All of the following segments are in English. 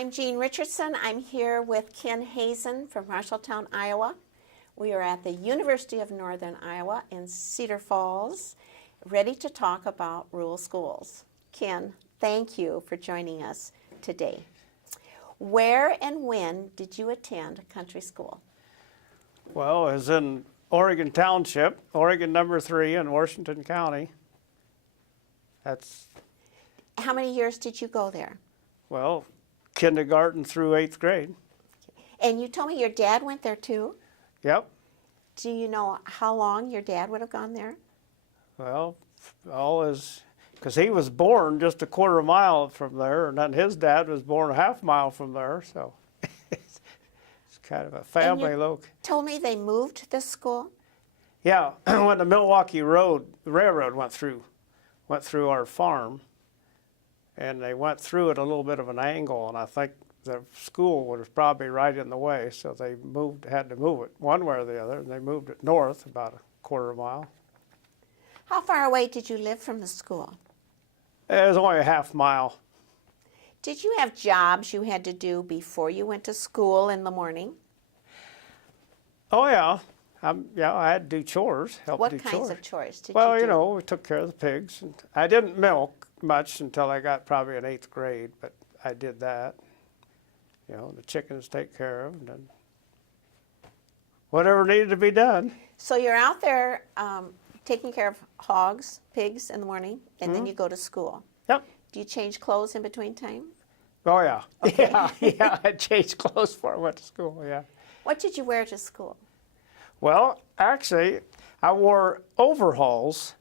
I'm Jean Richardson. I'm here with Ken Hazen from Marshalltown, Iowa. We are at the University of Northern Iowa in Cedar Falls, ready to talk about rural schools. Ken, thank you for joining us today. Where and when did you attend country school? Well, it was in Oregon Township, Oregon number 3 in Washington County. How many years did you go there? Well, kindergarten through 8th grade. And you told me your dad went there too? Yep. Do you know how long your dad would have gone there? Well, because he was born just a quarter mile from there, and then his dad was born a half mile from there, so it's kind of a family look. Told me they moved this school? Yeah, when the Milwaukee Railroad went through our farm, and they went through it a little bit of an angle, and I think the school was probably right in the way, so they had to move it one way or the other, and they moved it north about a quarter mile. How far away did you live from the school? It was only a half mile. Did you have jobs you had to do before you went to school in the morning? Oh yeah, I had to do chores, help do chores. What kinds of chores did you do? Well, you know, we took care of the pigs. And I didn't milk much until I got probably in 8th grade, but I did that. You know, the chickens take care of, and then whatever needed to be done. So you're out there taking care of hogs, pigs in the morning, and then you go to school. Yep. Do you change clothes in between time? Oh yeah, Okay. yeah. I changed clothes before I went to school. Yeah. What did you wear to school? Well, actually, I wore overalls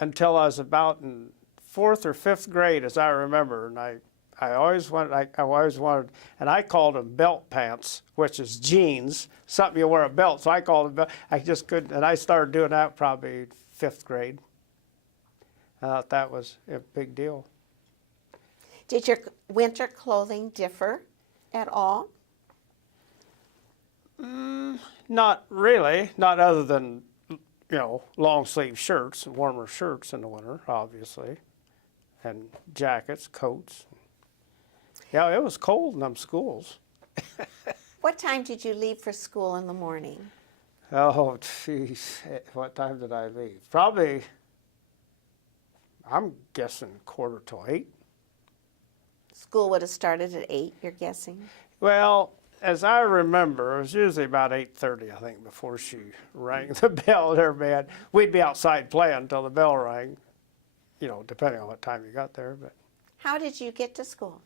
until I was about in 4th or 5th grade, as I remember, and I always wanted, and I called them belt pants, which is jeans, something you wear a belt. So I called them belt. I just couldn't, and I started doing that probably 5th grade. I thought that was a big deal. Did your winter clothing differ at all? Not really, not other than, you know, long sleeve shirts and warmer shirts in the winter, obviously, and jackets, coats. Yeah, it was cold in them schools. What time did you leave for school in the morning? Oh, jeez, what time did I leave? Probably, I'm guessing 7:45. School would have started at 8, you're guessing? Well, as I remember, it was usually about 8:30, I think, before she rang the bell. We'd be outside playing until the bell rang, you know, depending on what time you got there. But How did you get to school?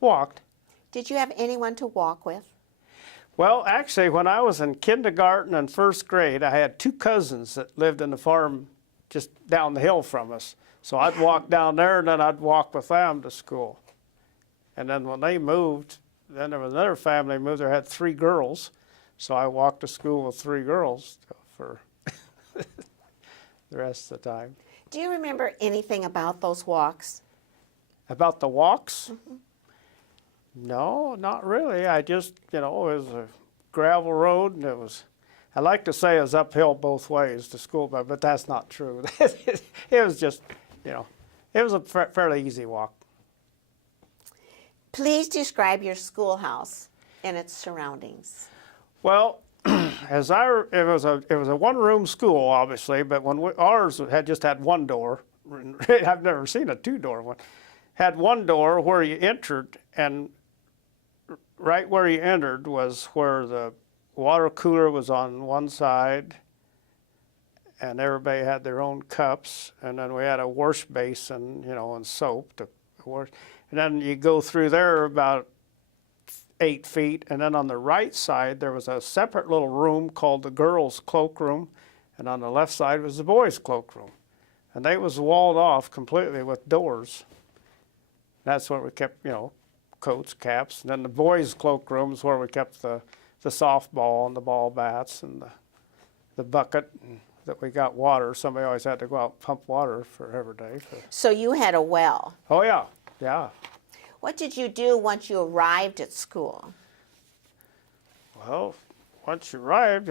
walked. Did you have anyone to walk with? Well, actually, when I was in kindergarten and 1st grade, I had 2 cousins that lived in the farm just down the hill from us. So I'd walk down there, and then I'd walk with them to school. And then when they moved, then there was another family moved there, had 3 girls. So I walked to school with 3 girls for the rest of the time. Do you remember anything about those walks? About the walks? Mm-hmm. No, not really. I just, you know, it was a gravel road, and I like to say it was uphill both ways to school, but that's not true. It was just, you know, it was a fairly easy walk. Please describe your schoolhouse and its surroundings. Well, it was a one-room school, obviously, but when ours just had one door. I've never seen a 2-door one. Had one door where you entered, and right where you entered was where the water cooler was on one side, and everybody had their own cups, and then we had a wash basin, you know, and soap to wash. And then you go through there about 8 feet, and then on the right side there was a separate little room called the girls' cloakroom, and on the left side was the boys' cloakroom. And they was walled off completely with doors. That's where we kept, you know, coats, caps. And then the boys' cloakroom is where we kept the softball and the ball bats and the bucket that we got water. Somebody always had to go out and pump water for every day. So you had a well. Oh, yeah, yeah. What did you do once you arrived at school? Well, once you arrived,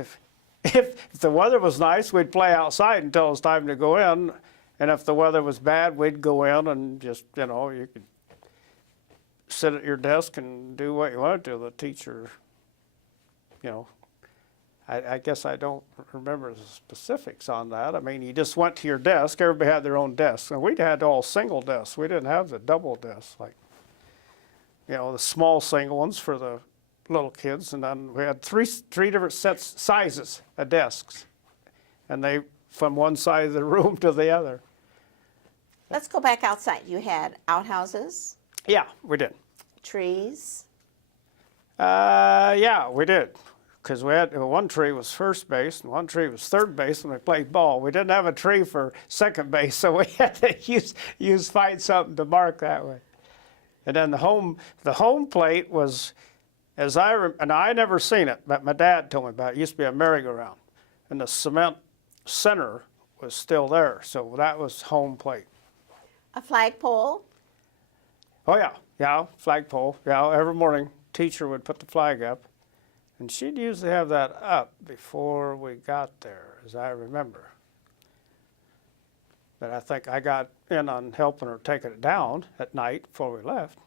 if the weather was nice, we'd play outside until it was time to go in. And if the weather was bad, we'd go in and just, you know, you could sit at your desk and do what you want to. The teacher, you know, I guess I don't remember the specifics on that. I mean, you just went to your desk. Everybody had their own desk. And we had all single desks. We didn't have the double desks, like, you know, the small single ones for the little kids. And then we had three different sizes of desks. And they, from one side of the room to the other. Let's go back outside. You had outhouses, Yeah, we did. trees. Yeah, we did. Because we had one tree was first base and one tree was third base when we played ball. We didn't have a tree for second base, so we had to find something to mark that way. And then the home plate was, and I never seen it, but my dad told me about it. It used to be a merry-go-round, and the cement center was still there, so that was home plate. A flagpole. Oh yeah, flagpole. Yeah, every morning teacher would put the flag up. And she'd usually have that up before we got there, as I remember. But I think I got in on helping her taking it down at night before we left.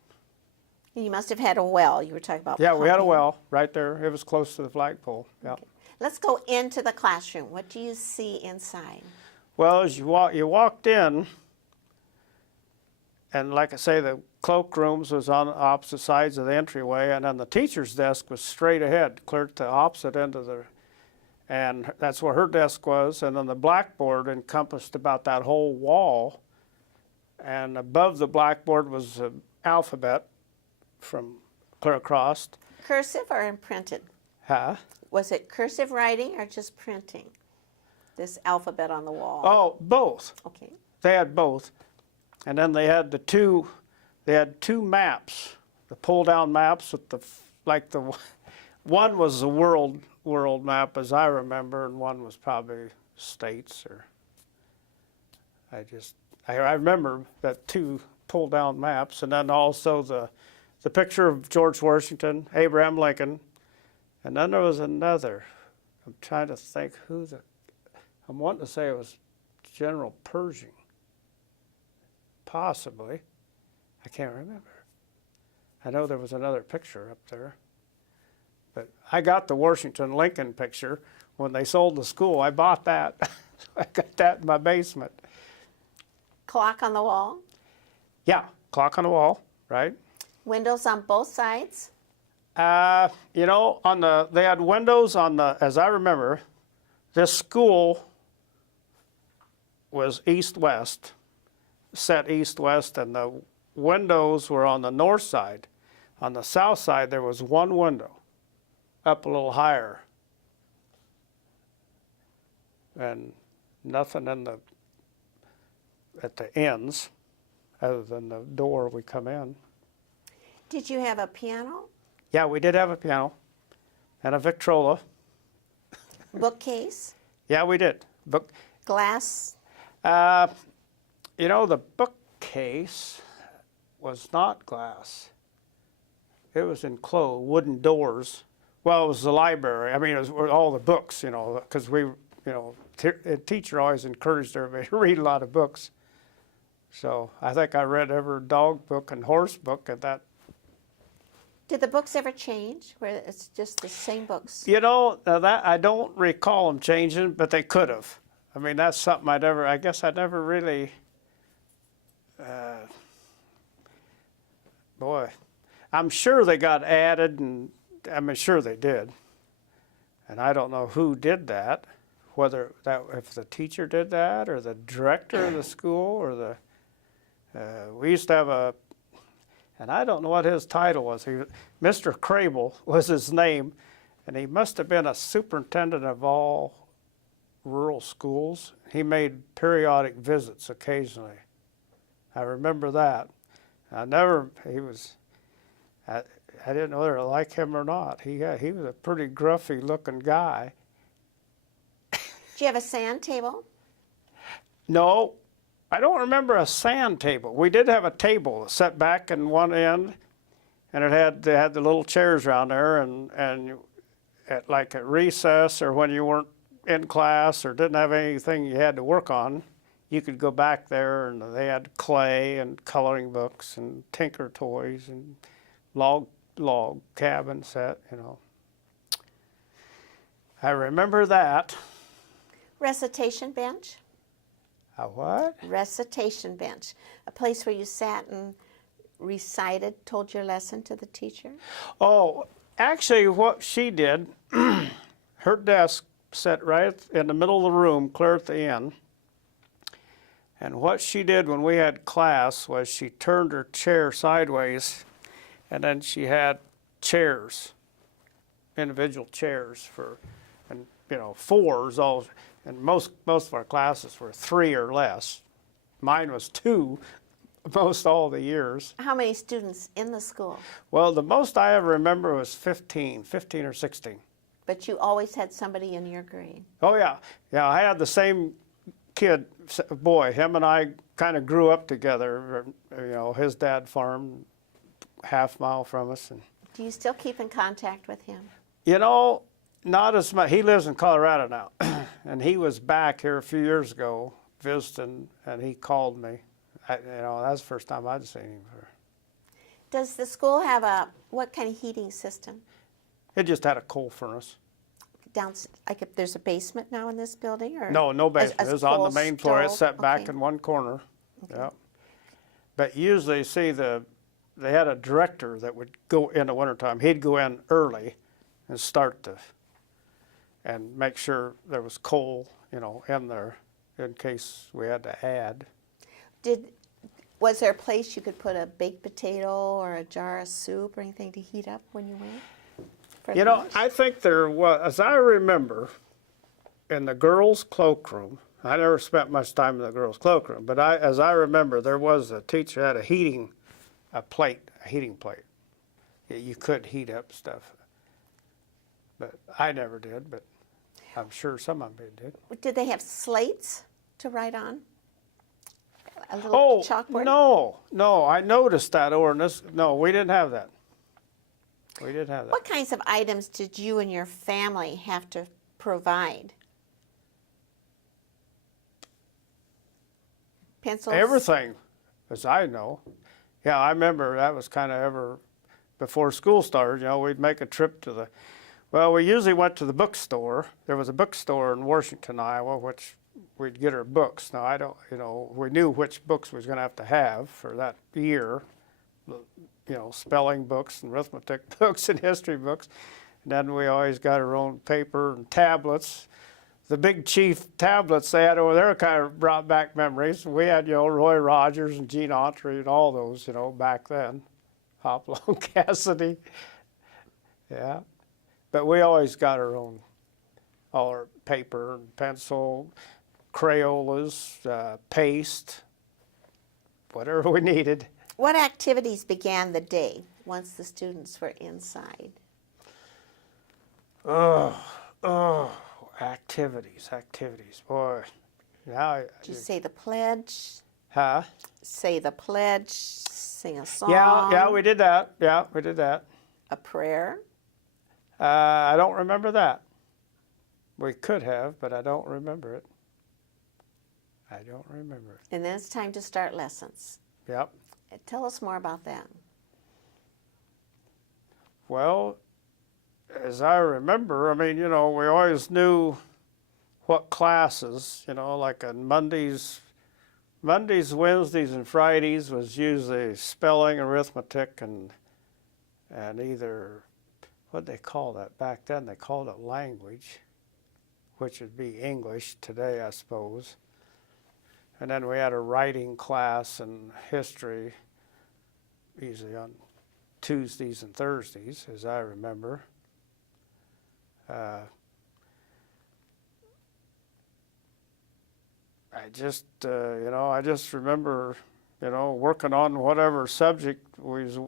You must have had a well. You were talking about Yeah, we had a pumping. well right there. It was close to the flagpole. Yeah. Okay. Let's go into the classroom. What do you see inside? Well, as you walked in, and like I say, the cloakrooms was on opposite sides of the entryway, and then the teacher's desk was straight ahead, clear to the opposite end of the, and that's where her desk was, and then the blackboard encompassed about that whole wall, and above the blackboard was an alphabet from clear across. Cursive or imprinted? Huh? Was it cursive writing or just printing? This alphabet on the wall. Oh, both. Okay. They had both. And then they had two maps, the pull-down maps with the one was the world map as I remember, and one was probably states or. I remember that two pull-down maps, and then also the picture of George Washington, Abraham Lincoln, and then there was another. I'm trying to think I'm wanting to say it was General Pershing. Possibly. I can't remember. I know there was another picture up there. But I got the Washington Lincoln picture when they sold the school. I bought that. I got that in my basement. Clock on the wall. Yeah, clock on the wall, right? Windows on both sides. You know, they had windows on as I remember, this school was east-west. Set east-west, and the windows were on the north side. On the south side, there was one window up a little higher, and nothing at the ends other than the door we come in. Did you have a piano? Yeah, we did have a piano and a Victrola. Bookcase? Yeah, we did. Glass? You know, the bookcase was not glass. It was enclosed, wooden doors. Well, it was the library. I mean, it was all the books, you know, because the teacher always encouraged everybody to read a lot of books. So I think I read every dog book and horse book at that. Did the books ever change, where it's just the same books? You know, that I don't recall them changing, but they could have. I mean, that's something I guess I never really. Boy, I'm sure they got added, and I'm sure they did. And I don't know who did that, if the teacher did that, or the director of the school, or we used to have and I don't know what his title was. Mr. Crable was his name, and he must have been a superintendent of all rural schools. He made periodic visits occasionally. I remember that. I didn't know whether to like him or not. He was a pretty gruffy looking guy. Did you have a sand table? No, I don't remember a sand table. We did have a table set back in one end, and they had the little chairs around there, and at recess or when you weren't in class or didn't have anything you had to work on, you could go back there, and they had clay and coloring books and tinker toys, and log cabin set, you know. I remember that. Recitation bench? A what? Recitation bench. A place where you sat and recited, told your lesson to the teacher? Oh, actually what she did, her desk sat right in the middle of the room, clear at the end. And what she did when we had class was she turned her chair sideways, and then she had chairs, individual chairs for, and you know, fours all, and most of our classes were 3 or less. Mine was 2, most all the years. How many students in the school? Well, the most I ever remember was 15 or 16. But you always had somebody in your grade. Oh yeah, yeah. I had the same kid, boy. Him and I kind of grew up together. You know, his dad farmed half mile from us, and Do you still keep in contact with him? you know, not as much. He lives in Colorado now, and he was back here a few years ago visiting, and he called me. You know, that's the first time I'd seen him. Does the school have what kind of heating system? It just had a coal furnace. Like if there's a basement now in this building? Or No basement. It was on the main floor. It's set back Okay. in one corner. Okay. Yeah. But usually, see, they had a director that would go in the wintertime. He'd go in early and and make sure there was coal, you know, in there in case we had to add. Was there a place you could put a baked potato or a jar of soup or anything to heat up when you went? You know, I think there was, as I remember, in the girls' cloakroom. I never spent much time in the girls' cloakroom, but as I remember, there was a teacher had a heating plate. You could heat up stuff, but I never did. But I'm sure some of them did. Did they have slates to write on? A little chalkboard? No, I noticed that over in this. No, we didn't have that. We didn't have that. What kinds of items did you and your family have to provide? Pencils? Everything, as I know. Yeah, I remember that was kind of before school started, you know, we'd make a trip to we usually went to the bookstore. There was a bookstore in Washington, Iowa, which we'd get our books. Now, we knew which books we was going to have for that year. You know, spelling books and arithmetic books and history books. And then we always got our own paper and tablets. The Big Chief tablets they had over there kind of brought back memories. We had, you know, Roy Rogers and Gene Autry and all those, you know, back then. Hopalong Cassidy. Yeah. But we always got all our paper and pencil, Crayolas, paste, whatever we needed. What activities began the day once the students were inside? Activities. Boy, now. Did you say the pledge? Huh? Say the pledge, sing a song? Yeah, we did that. A prayer? I don't remember that. We could have, but I don't remember it. And then it's time to start lessons. Yep. Tell us more about that. Well, as I remember, I mean, you know, we always knew what classes, you know, like on Mondays, Wednesdays, and Fridays was usually spelling, arithmetic, and either, what'd they call that? Back then they called it language, which would be English today, I suppose. And then we had a writing class and history, usually on Tuesdays and Thursdays, as I remember. I just remember, you know, working on whatever subject we was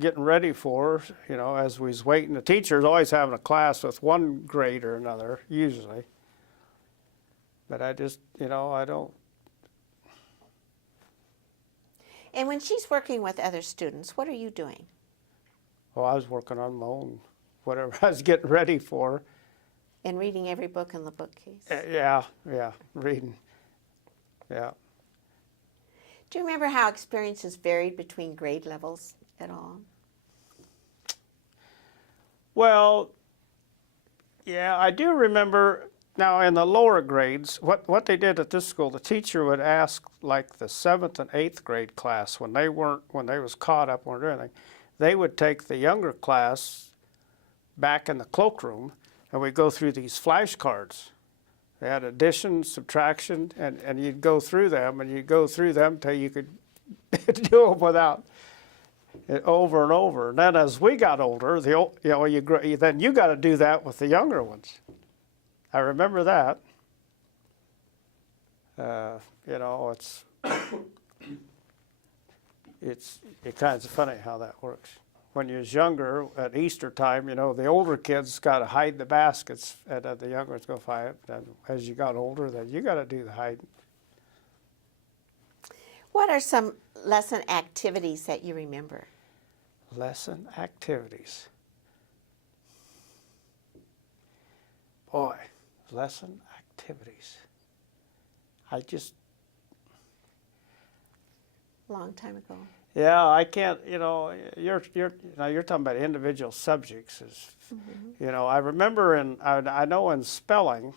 getting ready for, you know, as we was waiting. The teacher's always having a class with one grade or another, usually. But I just, you know, I don't. And when she's working with other students, what are you doing? Well, I was working on my own, whatever I was getting ready for. And reading every book in the bookcase? Yeah, reading. Yeah. Do you remember how experiences varied between grade levels at all? Well, yeah, I do remember now in the lower grades, what they did at this school, the teacher would ask like the 7th and 8th grade class when they was caught up on anything, they would take the younger class back in the cloakroom and we'd go through these flashcards. They had addition, subtraction, and you'd go through them till you could do them without it over and over. And then as we got older, then you got to do that with the younger ones. I remember that. It's kind of funny how that works. When you was younger, at Easter time, the older kids got to hide the baskets, and the younger ones go find it. And as you got older, then you got to do the hiding. What are some lesson activities that you remember? Lesson activities. Boy, lesson activities. Long time ago. Yeah, I can't. You're talking about individual subjects. I remember I know in spelling,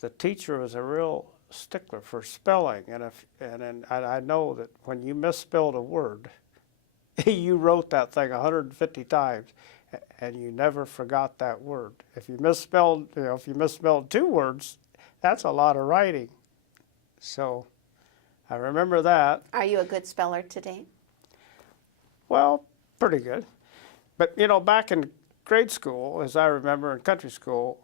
the teacher was a real stickler for spelling, and I know that when you misspelled a word, you wrote that thing 150 times, and you never forgot that word. If you misspelled 2 words, that's a lot of writing. So I remember that. Are you a good speller today? Well, pretty good. But, back in grade school, as I remember in country school,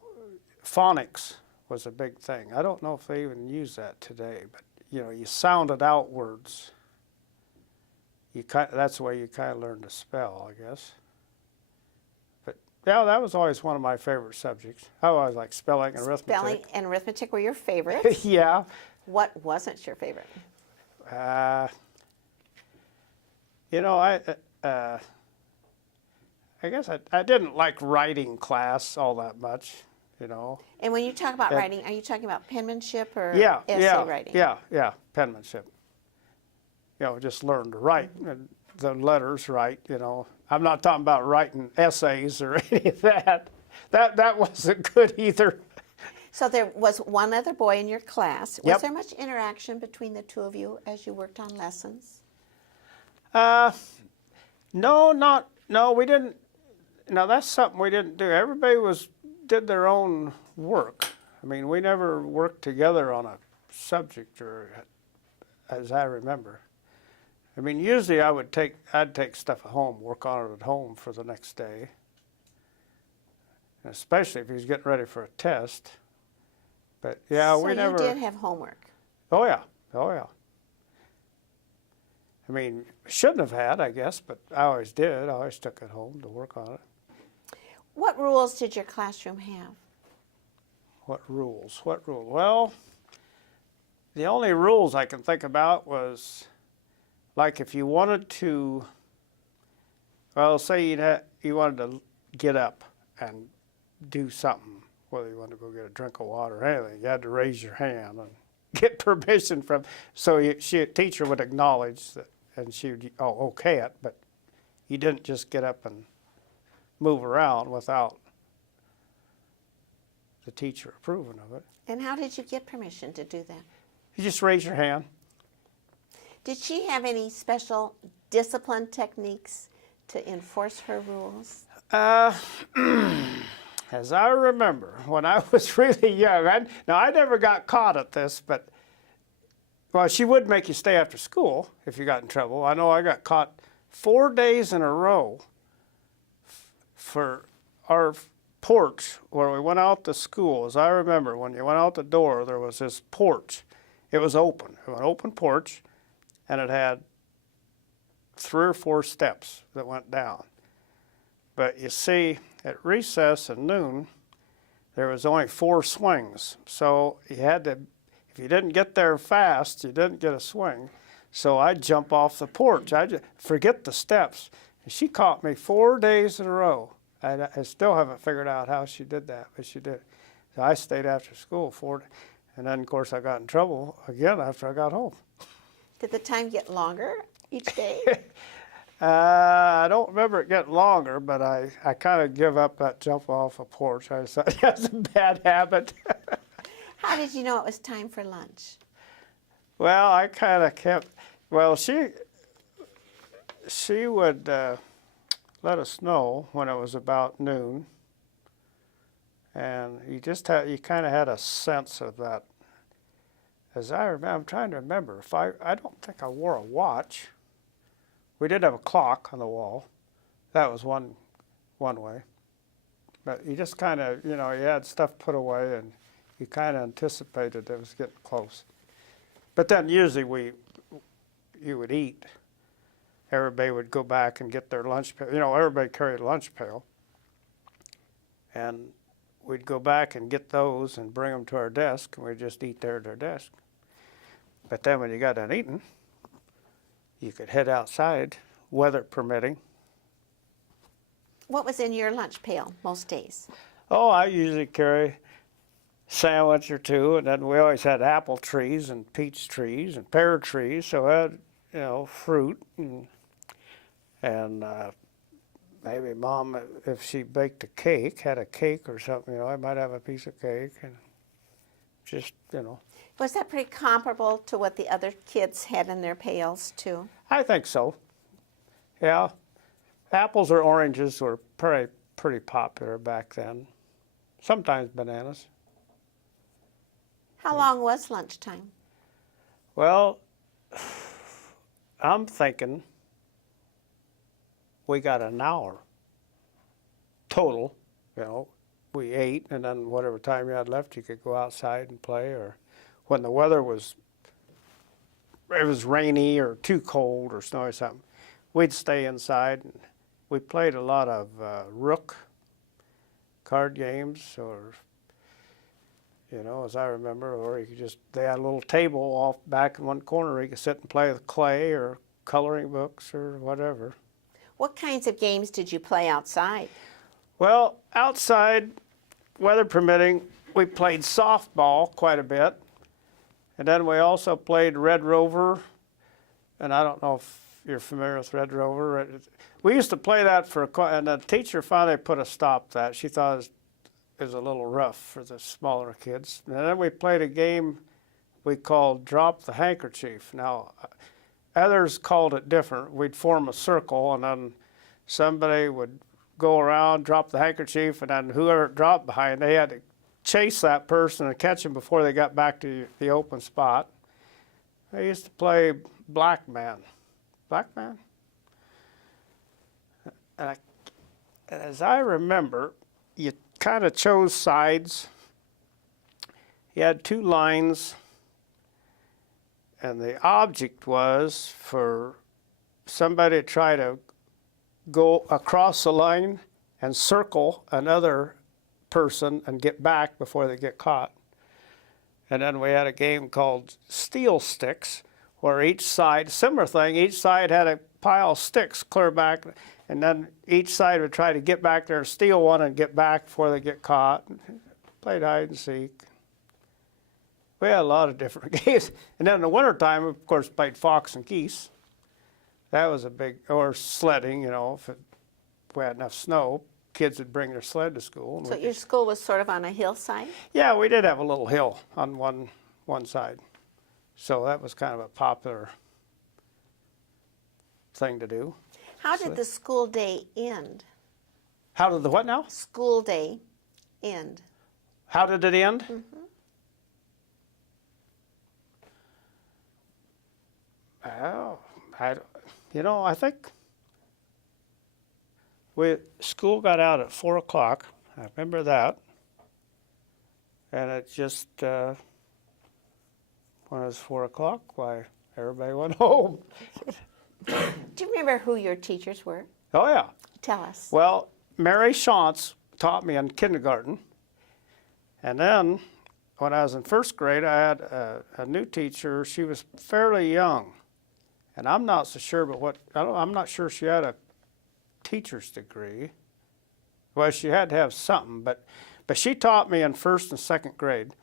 phonics was a big thing. I don't know if they even use that today, but, you sounded out words. That's the way you kind of learn to spell, I guess. But, yeah, that was always one of my favorite subjects. I always liked spelling and arithmetic. Spelling and arithmetic were your favorites? Yeah. What wasn't your favorite? I guess I didn't like writing class all that much, And when you talk about writing, are you talking about penmanship or Yeah, essay writing? Yeah, penmanship. Just learn to write and the letters right, I'm not talking about writing essays or any of that. That wasn't good either. So there was one other boy in your class. Was Yep. there much interaction between the two of you as you worked on lessons? No, we didn't. No, that's something we didn't do. Everybody did their own work. I mean, we never worked together on a subject, as I remember. I mean, usually I'd take stuff at home, work on it at home for the next day, and especially if he was getting ready for a test. But yeah, so we never. So you did have homework. Oh yeah. I mean, shouldn't have had, I guess, but I always did. I always took it home to work on it. What rules did your classroom have? What rules? Well, the only rules I can think about was, like, if you wanted to, well, say you wanted to get up and do something, whether you wanted to go get a drink of water or anything, you had to raise your hand and get permission from. So teacher would acknowledge that, and she would okay it, but you didn't just get up and move around without the teacher approving of it. And how did you get permission to do that? You just raise your hand. Did she have any special discipline techniques to enforce her rules? As I remember, when I was really young, I never got caught at this, but, well, she would make you stay after school if you got in trouble. I know I got caught 4 days in a row for our porch where we went out to school. As I remember, when you went out the door, there was this porch. It was open. It was an open porch, and it had 3 or 4 steps that went down. But you see, at recess and noon, there was only 4 swings. So you had to, if you didn't get there fast, you didn't get a swing. So I'd jump off the porch. I'd just forget the steps. And she caught me 4 days in a row. I still haven't figured out how she did that, but she did. So I stayed after school 4 days. And then, of course, I got in trouble again after I got home. Did the time get longer each day? I don't remember it getting longer, but I kind of give up that jump off a porch. I thought that's a bad habit. How did you know it was time for lunch? Well, I kind of kept, well, she would let us know when it was about noon. And you kind of had a sense of that. As I remember, I'm trying to remember, I don't think I wore a watch. We did have a clock on the wall. That was one way. But you just kind of, you had stuff put away and you kind of anticipated it was getting close. But then usually you would eat. Everybody would go back and get their lunch pail. Everybody carried a lunch pail. And we'd go back and get those and bring them to our desk, and we'd just eat there at our desk. But then when you got done eating, you could head outside, weather permitting. What was in your lunch pail most days? Oh, I usually carry a sandwich or two, and then we always had apple trees and peach trees and pear trees, so I had, fruit and maybe Mom, if she baked a cake, had a cake or something, I might have a piece of cake and just, Was that pretty comparable to what the other kids had in their pails, too? I think so. Yeah. Apples or oranges were pretty popular back then. Sometimes bananas. How long was lunchtime? Well, I'm thinking we got an hour total. We ate, and then whatever time you had left, you could go outside and play. Or when the weather was rainy or too cold or snowy or something, we'd stay inside. And we played a lot of rook card games, or as I remember, or they had a little table off back in one corner where you could sit and play with clay or coloring books or whatever. What kinds of games did you play outside? Well, outside, weather permitting, we played softball quite a bit. And then we also played Red Rover. And I don't know if you're familiar with Red Rover. We used to play that and the teacher finally put a stop to that. She thought it was a little rough for the smaller kids. And then we played a game we called Drop the Handkerchief. Now, others called it different. We'd form a circle, and then somebody would go around, drop the handkerchief, and then whoever it dropped behind, they had to chase that person and catch them before they got back to the open spot. They used to play Black Man. Black Man? And as I remember, you kind of chose sides. You had two lines, and the object was for somebody to try to go across the line and circle another person and get back before they get caught. And then we had a game called Steel Sticks, where each side, similar thing, each side had a pile of sticks clear back, and then each side would try to get back there, steal one, and get back before they get caught. Played hide and seek. We had a lot of different games. And then in the wintertime, of course, played fox and geese. That was a big, or sledding, if we had enough snow, kids would bring their sled to school. So your school was sort of on a hillside? Yeah, we did have a little hill on one side. So that was kind of a popular thing to do. How did the school day end? How did the what now? School day end. How did it end? Mm-hmm. Oh, I think school got out at 4 o'clock. I remember that. And it just, when it was 4 o'clock, everybody went home. Do you remember who your teachers were? Oh, yeah. Tell us. Well, Mary Shantz taught me in kindergarten. And then when I was in first grade, I had a new teacher. She was fairly young. And I'm not so sure, but I'm not sure she had a teacher's degree. Well, she had to have something, but she taught me in first and second grade.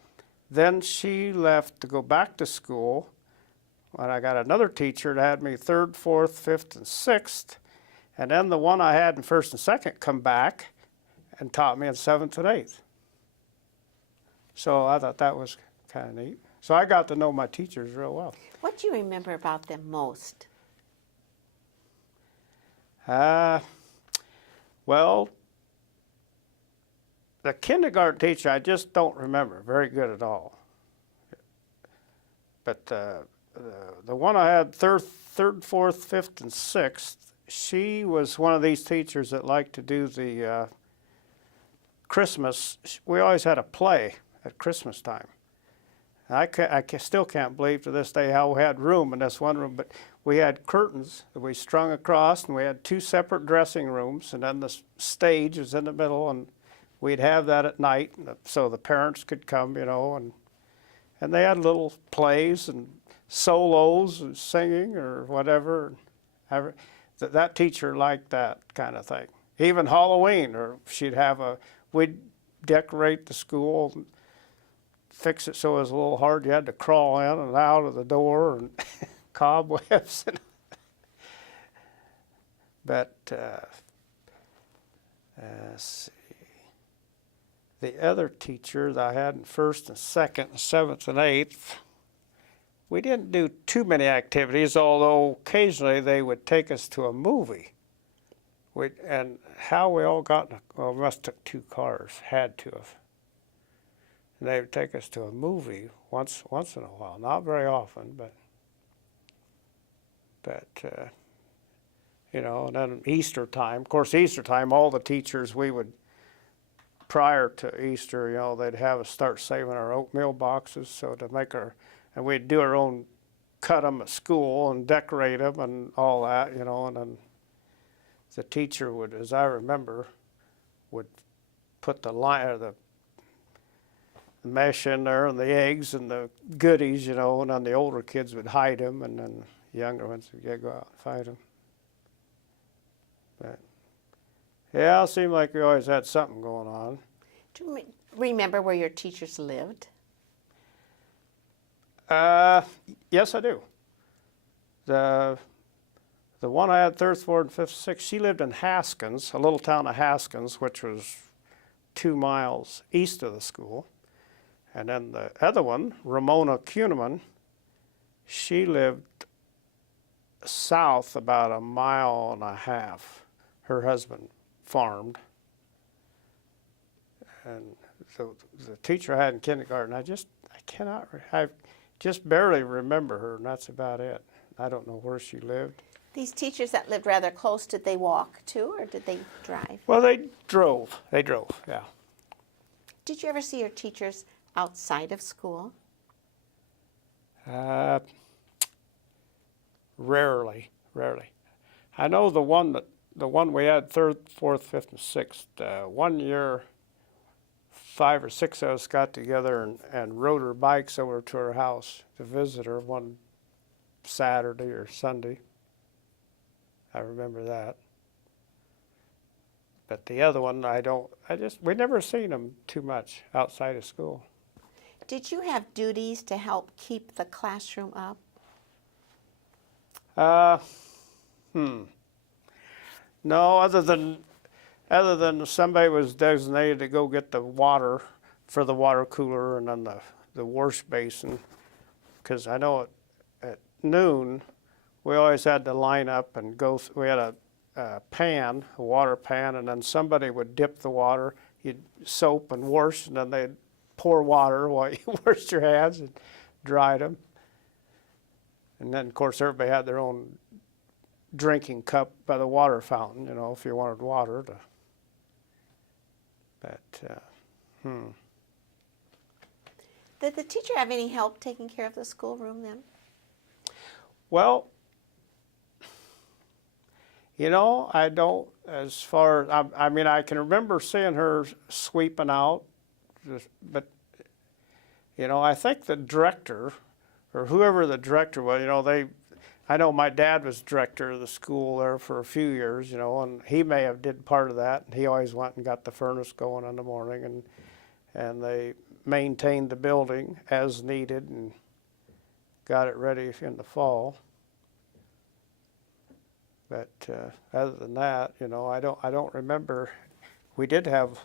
Then she left to go back to school. When I got another teacher that had me third, fourth, fifth, and sixth, And then the one I had in first and second come back and taught me in seventh and eighth. So I thought that was kind of neat. So I got to know my teachers real well. What do you remember about them most? Well, the kindergarten teacher I just don't remember very good at all. But the one I had third, fourth, fifth, and sixth, she was one of these teachers that liked to do the Christmas. We always had a play at Christmas time. Still can't believe to this day how we had room in this one room, but we had curtains that we strung across, and we had two separate dressing rooms, and then the stage was in the middle, and we'd have that at night so the parents could come, you know, and they had little plays and solos and singing or whatever. That teacher liked that kind of thing. Even Halloween, or we'd decorate the school, and fix it so it was a little hard. You had to crawl in and out of the door and cobwebs. But let's see. The other teachers I had in first and second and seventh and eighth, we didn't do too many activities, although occasionally they would take us to a movie. And how we all got we must have took 2 cars, had to have. And they would take us to a movie once in a while, not very often, but you know. And then Easter time, of course, Easter time, all the teachers prior to Easter, you know, they'd have us start saving our oatmeal boxes so to make and we'd do our own, cut them at school and decorate them and all that, you know. And then the teacher would, as I remember, would put the mesh in there and the eggs and the goodies, you know, and then the older kids would hide them, and then the younger ones would go out and find them. But yeah, it seemed like we always had something going on. Do you remember where your teachers lived? Yes, I do. The one I had third, fourth, and fifth, sixth, she lived in Haskins, a little town of Haskins, which was 2 miles east of the school. And then the other one, Ramona Kuhneman, she lived south about 1.5 miles. Her husband farmed. And so the teacher I had in kindergarten, I just barely remember her, and that's about it. I don't know where she lived. These teachers that lived rather close, did they walk too, or did they drive? Well, they drove, yeah. Did you ever see your teachers outside of school? Rarely. I know the one we had third, fourth, fifth, and sixth. One year, 5 or 6 of us got together and rode our bikes over to her house to visit her one Saturday or Sunday. I remember that. But the other one, we never seen them too much outside of school. Did you have duties to help keep the classroom up? No, other than somebody was designated to go get the water for the water cooler and then the wash basin. Because I know at noon, we always had to line up and go. We had a water pan, and then somebody would dip the water. You'd soap and wash, and then they'd pour water while you washed your hands and dried them. And then, of course, everybody had their own drinking cup by the water fountain, you know, if you wanted water. Did the teacher have any help taking care of the schoolroom then? Well, you know, I don't, as far as, I mean, I can remember seeing her sweeping out, but, you know, I think the director, or whoever the director was, you know, I know my dad was director of the school there for a few years, you know, and he may have did part of that. And he always went and got the furnace going in the morning, and they maintained the building as needed and got it ready in the fall. But other than that, I don't remember. We did have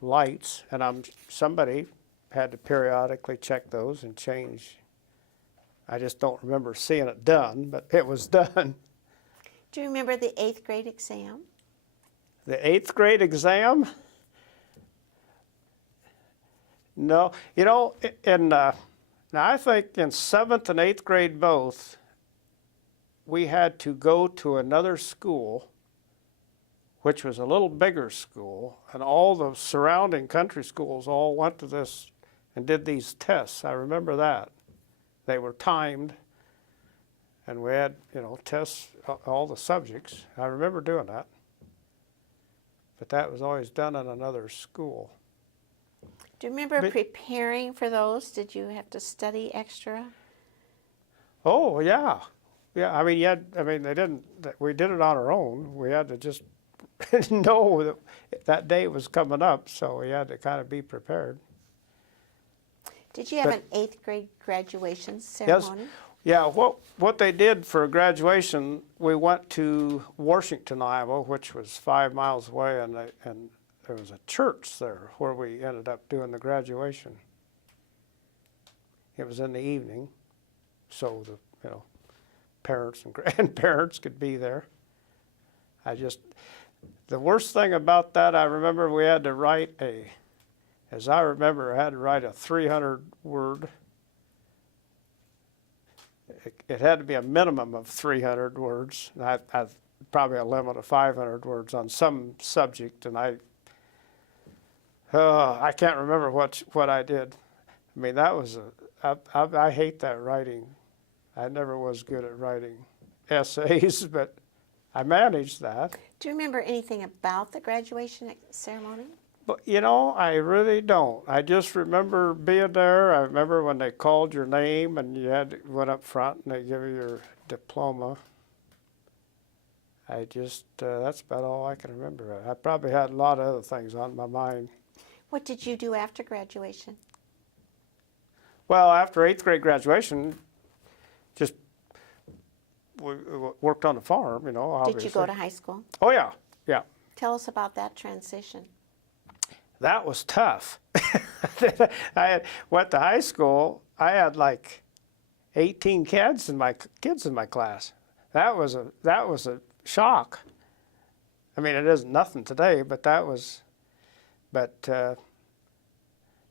lights, and somebody had to periodically check those and change. I just don't remember seeing it done, but it was done. Do you remember the 8th grade exam? The 8th grade exam? No, now I think in 7th and 8th grade both, we had to go to another school, which was a little bigger school, and all the surrounding country schools all went to this and did these tests. I remember that. They were timed, and we had, tests, all the subjects. I remember doing that. But that was always done in another school. Do you remember preparing for those? Did you have to study extra? Oh, yeah. Yeah, we did it on our own. We had to just know that day was coming up, so we had to kind of be prepared. Did you have an 8th grade graduation ceremony? Yes. Yeah, what they did for graduation, we went to Washington, Iowa, which was 5 miles away, and there was a church there where we ended up doing the graduation. It was in the evening, so the parents and grandparents could be there. The worst thing about that, I remember we had to write I had to write a 300-word. It had to be a minimum of 300 words. I probably a limit of 500 words on some subject, and I can't remember what I did. I mean, that was I hate that writing. I never was good at writing essays, but I managed that. Do you remember anything about the graduation ceremony? But, I really don't. I just remember being there. I remember when they called your name and you went up front and they give you your diploma. That's about all I can remember. I probably had a lot of other things on my mind. What did you do after graduation? Well, after 8th grade graduation, just we worked on the farm, obviously. Did you go to high school? Oh, yeah, yeah. Tell us about that transition. That was tough. Went to high school. I had like 18 kids in my class. That was a shock. I mean, it isn't nothing today, but that was kind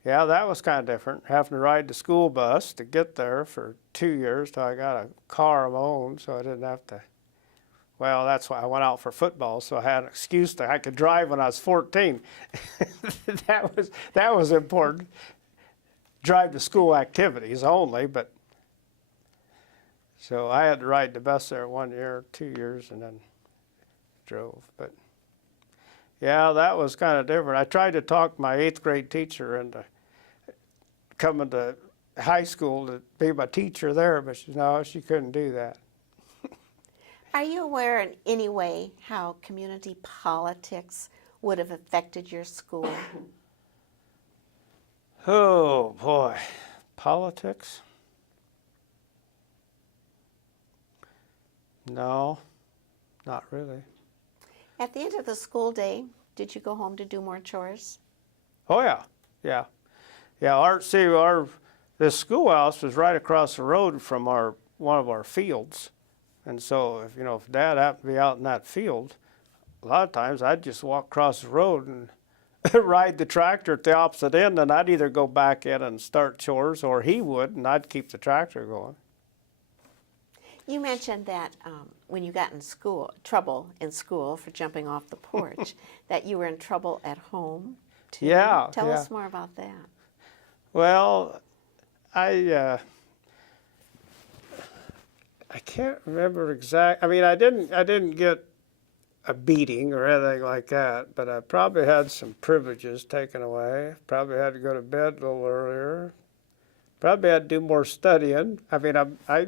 of different. Having to ride the school bus to get there for 2 years till I got a car of my own, so I didn't have to. Well, that's why I went out for football, so I had an excuse that I could drive when I was 14. that was important. Drive to school activities only, but so I had to ride the bus there 1 year, 2 years, and then drove. But yeah, that was kind of different. I tried to talk my 8th grade teacher into coming to high school to be my teacher there, but she couldn't do that. Are you aware in any way how community politics would have affected your school? Oh, boy. Politics? No, not really. At the end of the school day, did you go home to do more chores? Oh, yeah, yeah. Yeah, this schoolhouse was right across the road from one of our fields. And so, if Dad happened to be out in that field, a lot of times I'd just walk across the road and ride the tractor at the opposite end, and I'd either go back in and start chores, or he would, and I'd keep the tractor going. You mentioned that when you got in trouble in school for jumping off the porch, that you were in trouble at home, too. Yeah. Tell us more about that. Well, I can't remember exactly. I mean, I didn't get a beating or anything like that, but I probably had some privileges taken away. Probably had to go to bed a little earlier. Probably had to do more studying. I mean, I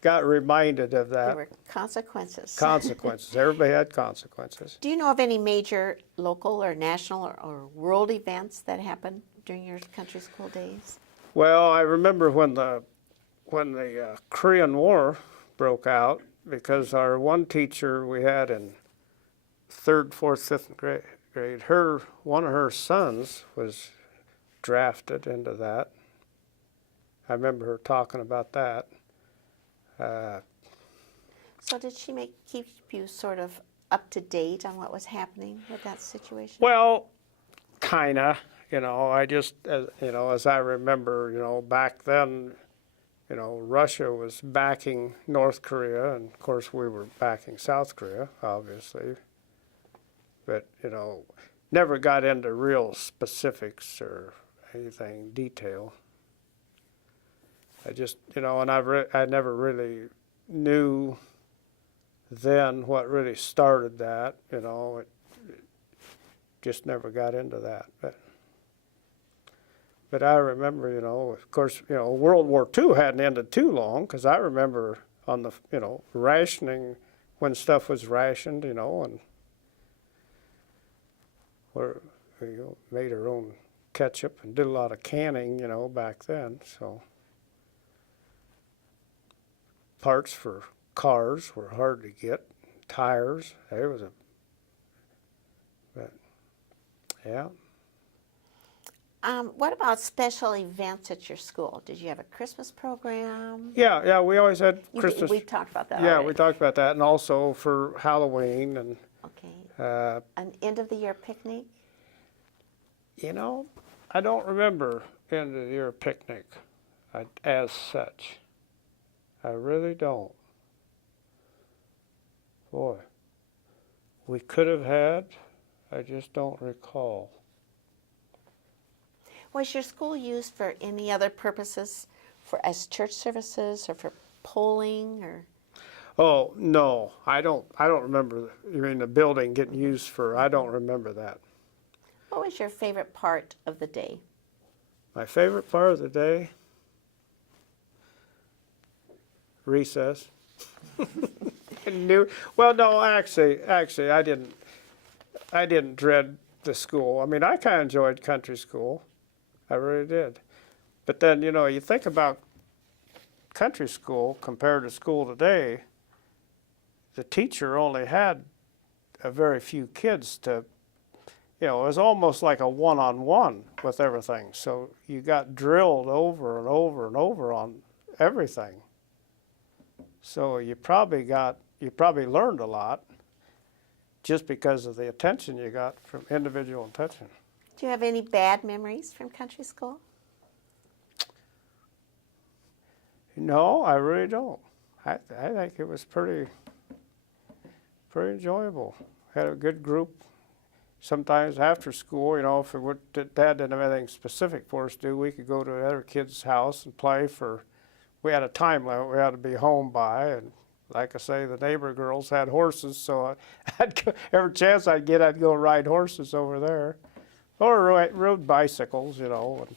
got reminded of that. There were consequences. Consequences. Everybody had consequences. Do you know of any major local or national or world events that happened during your country school days? Well, I remember when the Korean War broke out, because our one teacher we had in third, fourth, fifth grade, one of her sons was drafted into that. I remember her talking about that. So did she keep you sort of up to date on what was happening with that situation? Well, kinda. I just, as I remember, back then, Russia was backing North Korea, and of course we were backing South Korea, obviously. But, never got into real specifics or anything detail. I just, and I never really knew then what really started that, it just never got into that. But I remember, of course, World War II hadn't ended too long, because I remember on the, rationing, when stuff was rationed, and where we made our own ketchup and did a lot of canning, back then. So parts for cars were hard to get, tires. There was but yeah. What about special events at your school? Did you have a Christmas program? Yeah, we always had Christmas. We talked about that Yeah, already. we talked about that, and also for Halloween and. Okay. An end of the year picnic? I don't remember end of the year picnic as such. I really don't. Boy, we could have had, I just don't recall. Was your school used for any other purposes, as church services or for polling or? Oh, no, I don't remember, you mean the building getting used for, I don't remember that. What was your favorite part of the day? My favorite part of the day? Recess. Well, no, actually, I didn't dread the school. I mean, I kind of enjoyed country school. I really did. But then, you think about country school compared to school today, the teacher only had a very few kids to, it was almost like a one-on-one with everything. So you got drilled over and over and over on everything. So you probably learned a lot just because of the attention you got from individual attention. Do you have any bad memories from country school? No, I really don't. I think it was pretty enjoyable. Had a good group. Sometimes after school, if Dad didn't have anything specific for us to do, we could go to another kid's house and play we had a time limit we had to be home by, and like I say, the neighbor girls had horses, so every chance I'd get, I'd go ride horses over there. Or rode bicycles, And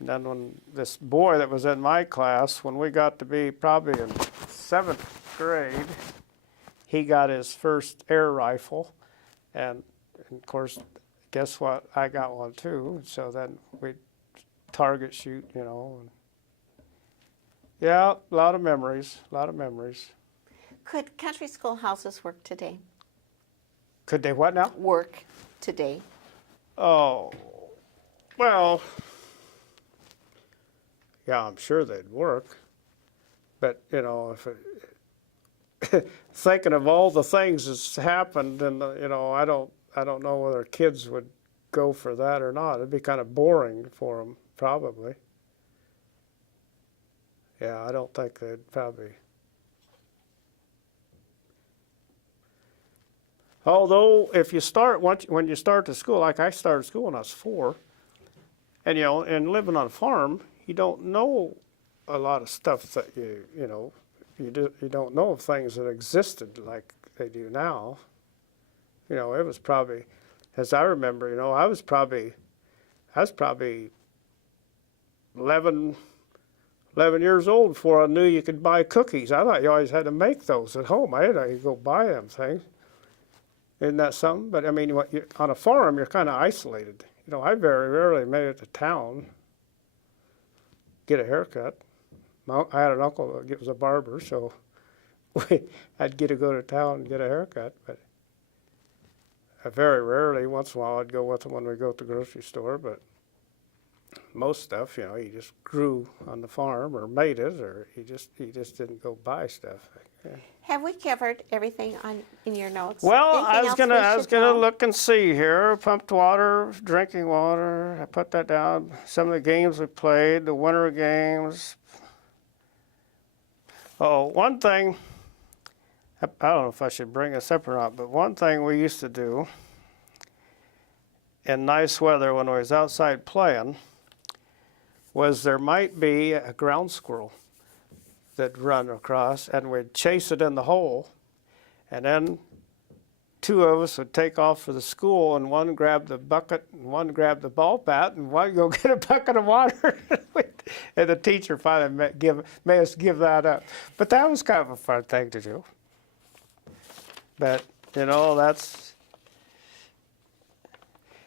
then when this boy that was in my class, when we got to be probably in 7th grade, he got his first air rifle. And of course, guess what? I got one too. So then we'd target shoot, And yeah, a lot of memories. Could country schoolhouses work today? Could they what now? Work today. Oh, well, yeah, I'm sure they'd work. But, if thinking of all the things that's happened, and, I don't know whether kids would go for that or not. It'd be kind of boring for them, probably. Yeah, I don't think they'd probably. Although, if you start when you start to school, like I started school when I was 4, and and living on a farm, you don't know a lot of stuff that you don't know of things that existed like they do now. It was probably, as I remember, I was probably 11 years old before I knew you could buy cookies. I thought you always had to make those at home. I had to go buy them things. Isn't that something? But I mean, on a farm, you're kind of isolated. I very rarely made it to town, get a haircut. I had an uncle that was a barber, so I'd get to go to town and get a haircut. But very rarely, once in a while, I'd go with him when we go to the grocery store. But most stuff, he just grew on the farm or made it, or he just didn't go buy stuff. Yeah. Have we covered everything in your notes? Well, Anything else we I was should gonna know? look and see here. Pumped water, drinking water. I put that down. Some of the games we played, the winter games. Oh, one thing. I don't know if I should bring this up or not, but one thing we used to do in nice weather when we was outside playing was there might be a ground squirrel that'd run across, and we'd chase it in the hole, and then two of us would take off for the school, and one grabbed the bucket, and one grabbed the ball bat, and one go get a bucket of water. And the teacher finally made us give that up. But that was kind of a fun thing to do. But, that's...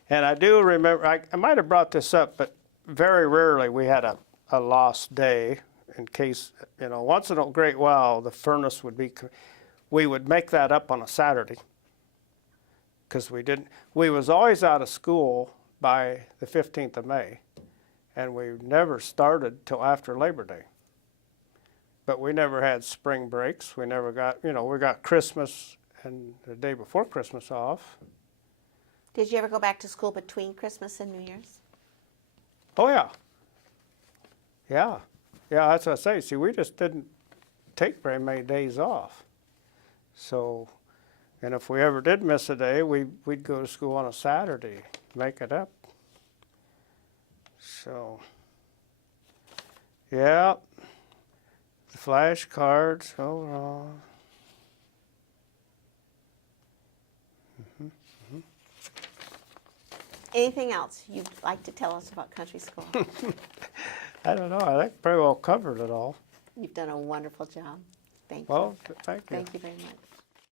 And I do remember, I might have brought this up, but very rarely we had a lost day in case, once in a great while the furnace would be, we would make that up on a Saturday. Because we was always out of school by the 15th of May. And we never started till after Labor Day. But we never had spring breaks. We never got, we got Christmas and the day before Christmas off. Did you ever go back to school between Christmas and New Year's? Oh, yeah. Yeah. Yeah, that's what I say. See, we just didn't take very many days off. So, and if we ever did miss a day, we'd go to school on a Saturday, make it up. So, yeah, the flashcards, overall. Anything else you'd like to tell us about country school? I don't know. I think pretty well covered it all. You've done a wonderful job. Thank you. Well, thank you. Thank you very much.